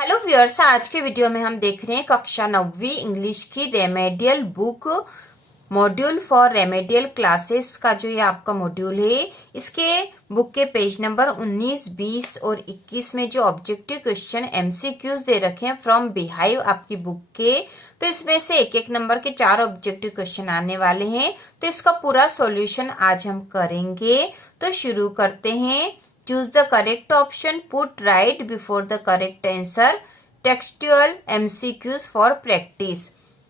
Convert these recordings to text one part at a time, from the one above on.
Hello viewers, आज के video में हम देख रहे हैं कक्षा 9वीं इंग्लिश की remedial book module for remedial classes का जो ये आपका मॉड्यूल है। इसके बुक के पेज नंबर 19, 20 और 21 में जो ऑब्जेक्टिव क्वेश्चन एमसीक्यूज दे रखे हैं फ्रॉम बिहाइव आपकी बुक के, तो इसमें से एक एक नंबर के 4 ऑब्जेक्टिव क्वेश्चन आने वाले हैं। तो इसका पूरा सॉल्यूशन आज हम करेंगे। तो शुरू करते हैं। Choose the correct option. Put right before the correct answer. Textual MCQs for practice.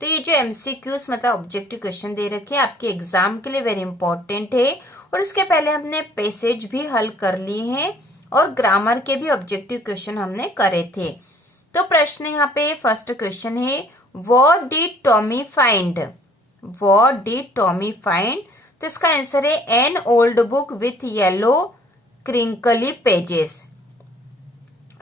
तो ये जो MCQs मतलब ऑब्जेक्टिव क्वेश्चन दे रखे हैं आपके एग्जाम के लिए वेरी इंपॉर्टेंट है। और इसके पहले हमने पैसेज भी हल कर लिए हैं और ग्रामर के भी ऑब्जेक्टिव क्वेश्चन हमने करे थे। तो प्रश्न यहाँ पे फर्स्ट क्वेश्चन है, What did Tommy find? What did Tommy find? तो इसका आंसर है an old book with yellow crinkly pages.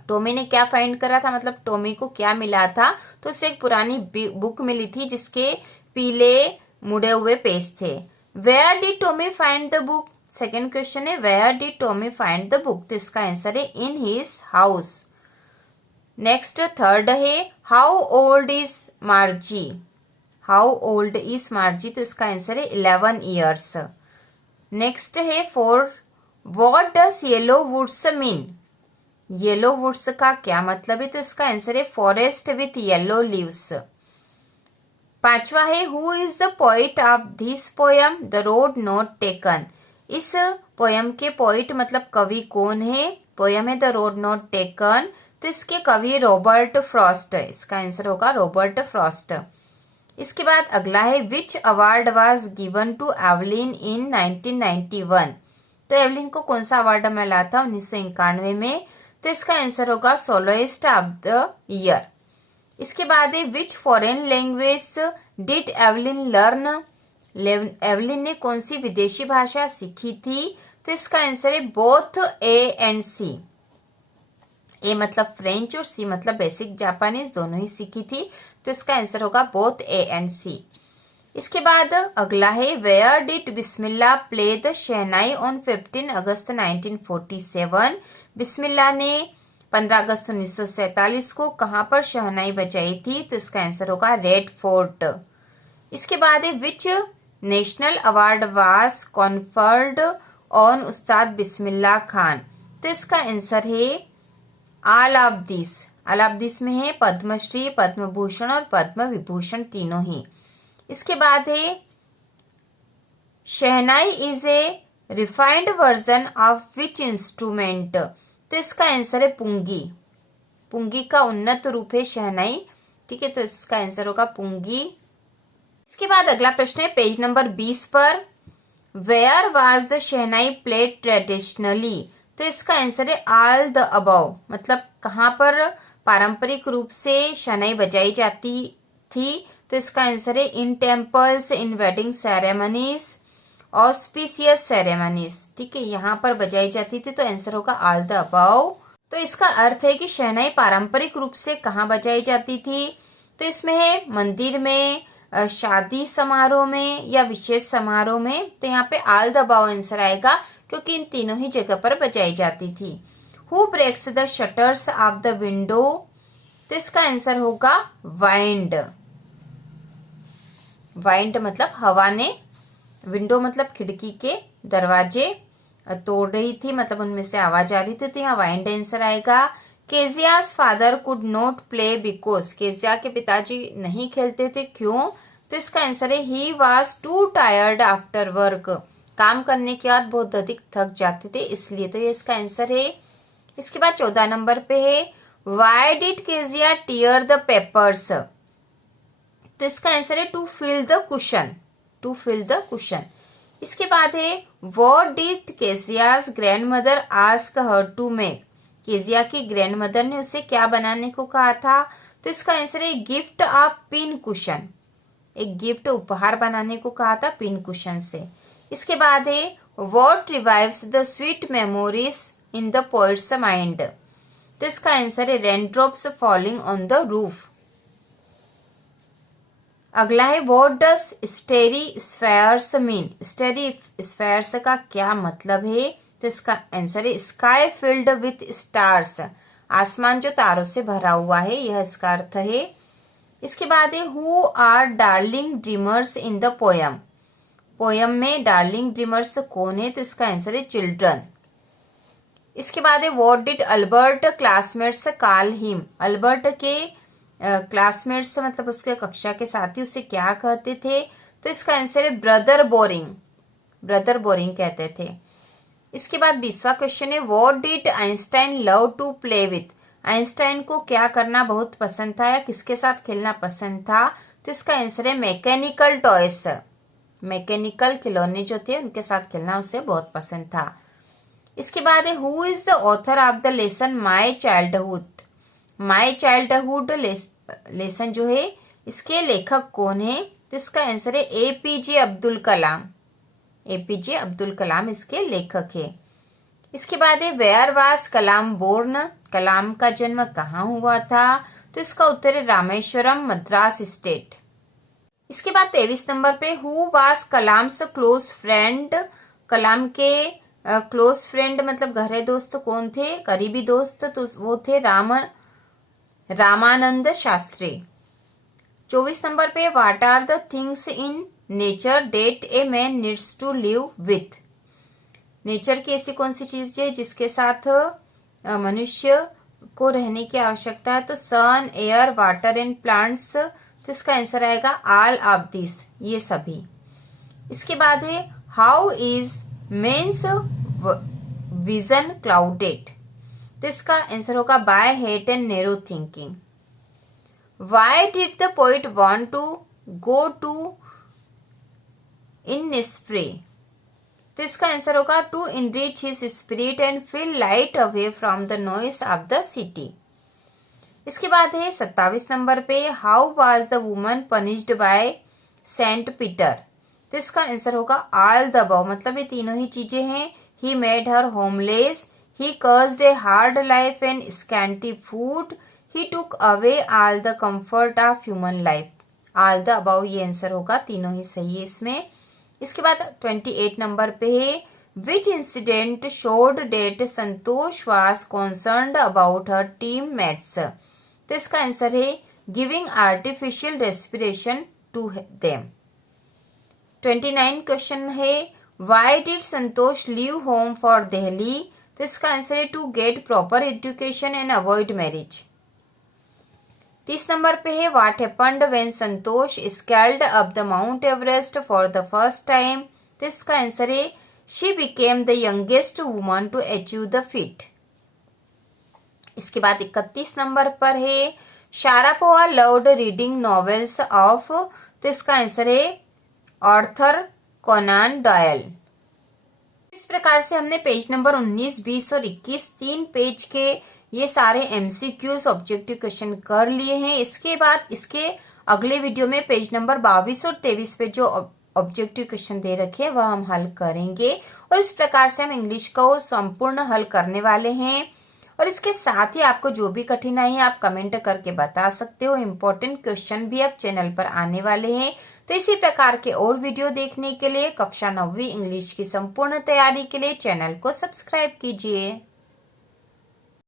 Tommy ने क्या फाइंड करा था, मतलब टॉमी को क्या मिला था? तो उसे एक पुरानी बुक मिली थी जिसके पीले मुड़े हुए पेज थे। Where did Tommy find the book? Second question है, where did Tommy find the book? तो इसका आंसर है in his house. Next third है, how old is Margie? How old is Margie? तो इसका आंसर है 11 ईयर्स। नेक्स्ट है four, What does yellow woods mean? Yellow woods का क्या मतलब है? तो इसका आंसर है फॉरेस्ट विथ येलो लीव्स। पांचवा है, who is the poet of this poem the road not taken? इस पोयम के पोइट मतलब कवि कौन है? पोयम है द रोड नॉट टेकन, तो इसके कवि रॉबर्ट फ्रॉस्ट। इसका आंसर होगा रॉबर्ट फ्रॉस्ट। इसके बाद अगला है, which award was given to Evelyn in 1991? तो एवलिन को कौन सा अवार्ड मिला था 1991 में? तो इसका आंसर होगा सोलोइस्ट ऑफ द ईयर। इसके बाद है, which foreign language did Evelyn learn? Evelyn ने कौन सी विदेशी भाषा सीखी थी? तो इसका आंसर है बोथ ए एंड सी। ए मतलब फ्रेंच और सी मतलब बेसिक जापानीज, दोनों ही सीखी थी। तो इसका आंसर होगा बोथ ए एंड सी। इसके बाद अगला है, where did Bismillah play the shehnai on 15 August 1947? Bismillah ने 15 अगस्त 1947 को कहां पर शहनाई बजाई थी? तो इसका आंसर होगा रेड फोर्ट। इसके बाद है, which national award was conferred on उस्ताद बिस्मिल्लाह खान? तो इसका आंसर है all of this. All of this में है पद्मश्री, पद्म भूषण और पद्म विभूषण, तीनों ही। इसके बाद है, shehnai is a refined version of which instrument? तो इसका आंसर है पुंगी। पुंगी का उन्नत रूप है शहनाई। ठीक है, तो इसका आंसर होगा पुंगी। इसके बाद अगला प्रश्न है पेज नंबर 20 पर, where was the shehnai played traditionally? तो इसका आंसर है ऑल द अबव, मतलब कहां पर पारंपरिक रूप से शहनाई बजाई जाती थी? तो इसका आंसर है in temples, in wedding ceremonies, auspicious ceremonies. ठीक है, यहाँ पर बजाई जाती थी, तो आंसर होगा ऑल द अबव। तो इसका अर्थ है कि शहनाई पारंपरिक रूप से कहाँ बजाई जाती थी? तो इसमें है मंदिर में, शादी समारोह में या विशेष समारोह में। तो यहाँ पे ऑल द अबव आंसर आएगा क्योंकि इन तीनों ही जगह पर बजाई जाती थी। Who breaks the shutters of the window? तो इसका आंसर होगा वाइंड। वाइंड मतलब हवा ने, विंडो मतलब खिड़की के दरवाजे तोड़ रही थी, मतलब उनमें से आवाज आ रही थी, तो यहाँ वाइंड आंसर आएगा। Kezia's father could not play because? Kezia के पिताजी नहीं खेलते थे, क्यों? तो इसका आंसर है he was to tired after work. काम करने के बाद बहुत अधिक थक जाते थे इसलिए, तो ये इसका आंसर है। इसके बाद 14 नंबर पे है, why did Kezia tear the papers? तो इसका आंसर है to fill the cushion. To fill the cushion. इसके बाद है, what did Kezia's grand mother ask her to make? Kezia की ग्रैंड मदर ने उसे क्या बनाने को कहा था? तो इसका आंसर है गिफ्ट ऑफ पिन कुशन। एक गिफ्ट उपहार बनाने को कहा था पिन कुशन से। इसके बाद है, what revives the sweet memories in the poets mind? तो इसका आंसर है raindrops falling on the roof. अगला है, what does स्टेरी spheres mean? स्टेरी spheres का क्या मतलब है? तो इसका आंसर है स्काई फिल्ड विथ स्टार्स। आसमान जो तारों से भरा हुआ है, यह इसका अर्थ है। इसके बाद है who are darling dreamers in the poem. Poem में डार्लिंग ड्रीमर्स कौन है, तो इसका आंसर है चिल्ड्रन। इसके बाद है what did Albert classmates call him. Albert के क्लासमेट्स मतलब उसके कक्षा के साथी उसे क्या कहते थे, तो इसका आंसर है ब्रदर बोरिंग। ब्रदर बोरिंग कहते थे। इसके बाद 20वां क्वेश्चन है what did Einstein love to play with. Einstein को क्या करना बहुत पसंद था या किसके साथ खेलना पसंद था, तो इसका आंसर है मैकेनिकल टॉयस। मैकेनिकल खिलौने जो थे उनके साथ खेलना उसे बहुत पसंद था। इसके बाद है who is the author of the lesson my childhood. My childhood lesson जो है इसके लेखक कौन है, तो इसका आंसर है एपीजे अब्दुल कलाम। एपीजे अब्दुल कलाम इसके लेखक है। इसके बाद है वेयर वाज कलाम बोर्न। कलाम का जन्म कहाँ हुआ था, तो इसका उत्तर है रामेश्वरम, मद्रास स्टेट। इसके बाद 23 नंबर पे who was Kalam's close friend. Kalam के क्लोज फ्रेंड मतलब गहरे दोस्त कौन थे, करीबी दोस्त, तो वो थे रामानंद शास्त्री। 24 नंबर पे what are the things in nature that a man needs to live with. Nature की ऐसी कौन सी चीज है जिसके साथ मनुष्य को रहने की आवश्यकता है, तो सन, एयर, वाटर एंड प्लांट्स, तो इसका आंसर आएगा ऑल ऑफ दिस, ये सभी। इसके बाद है how is men's vision clouded, तो इसका आंसर होगा by hate and narrow thinking. Why did the poet want to go to Innisfree, तो इसका आंसर होगा to enrich his spirit and feel light away from the noise of the city. इसके बाद है 27 number पे how was the woman punished by Saint Peter, तो इसका answer होगा ऑल द अबव, मतलब ये तीनों ही चीजें हैं। He made her homeless, he cursed a hard life and scanty food, he took away all the comfort of human life. All the above ये answer होगा, तीनों ही सही है इसमें। इसके बाद 28 नंबर पे है which incident showed that Santosh was concerned about her team mates, तो इसका आंसर है giving artificial respiration to them. 29 question है why did Santosh leave home for Delhi, तो इसका आंसर है to get proper education and avoid marriage. 30 number पे है what happened when Santosh scaled up the Mount Everest for the first time, तो इसका answer है she became the youngest woman to achieve the feat. इसके बाद 31 number पर है Sharapova loved reading novels of, तो इसका आंसर है आर्थर कोनान डॉयल। इस प्रकार से हमने पेज नंबर 19, 20 और 21 3 पेज के ये सारे एमसीक्यूज ऑब्जेक्टिव क्वेश्चन कर लिए हैं। इसके बाद इसके अगले वीडियो में पेज नंबर 22 और 23 पे जो ऑब्जेक्टिव क्वेश्चन दे रखे हैं वह हम हल करेंगे और इस प्रकार से हम इंग्लिश को संपूर्ण हल करने वाले हैं। और इसके साथ ही आपको जो भी कठिनाई है आप कमेंट करके बता सकते हो। इम्पोर्टेंट क्वेश्चन भी अब चैनल पर आने वाले हैं। तो इसी प्रकार के और वीडियो देखने के लिए कक्षा 9वीं इंग्लिश की संपूर्ण तैयारी के लिए चैनल को सब्सक्राइब कीजिए।